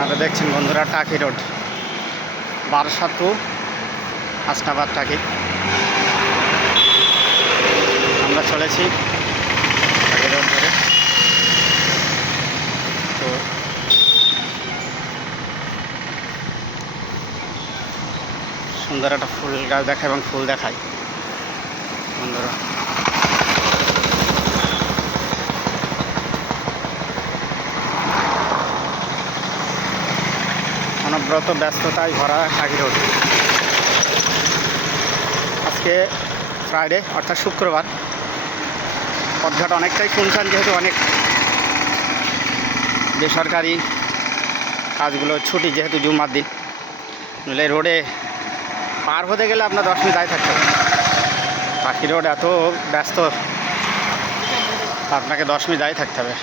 আপনারা দেখছেন বন্ধুরা টাকি রোড, বারাসাত টু হাসনাবাদ টাকি। আমরা চলেছি টাকি রোড ধরে। তো সুন্দর একটা ফুল গাছ দেখায় এবং ফুল দেখায় বন্ধুরা। অনবরত ব্যস্ততায় ভরা টাকি রোড। আজকে ফ্রাইডে অর্থাৎ শুক্রবার, পথঘাট অনেকটাই শুনশান, যেহেতু অনেক বেসরকারি কাজগুলো ছুটি, যেহেতু জুম্মার দিন। নইলে রোডে পার হতে গেলে আপনার 10 মিনিট দাঁড়িয়ে থাকতে হবে। টাকি রোড এত ব্যস্ত, আপনাকে 10 মিনিট দাঁড়িয়ে থাকতে হবে।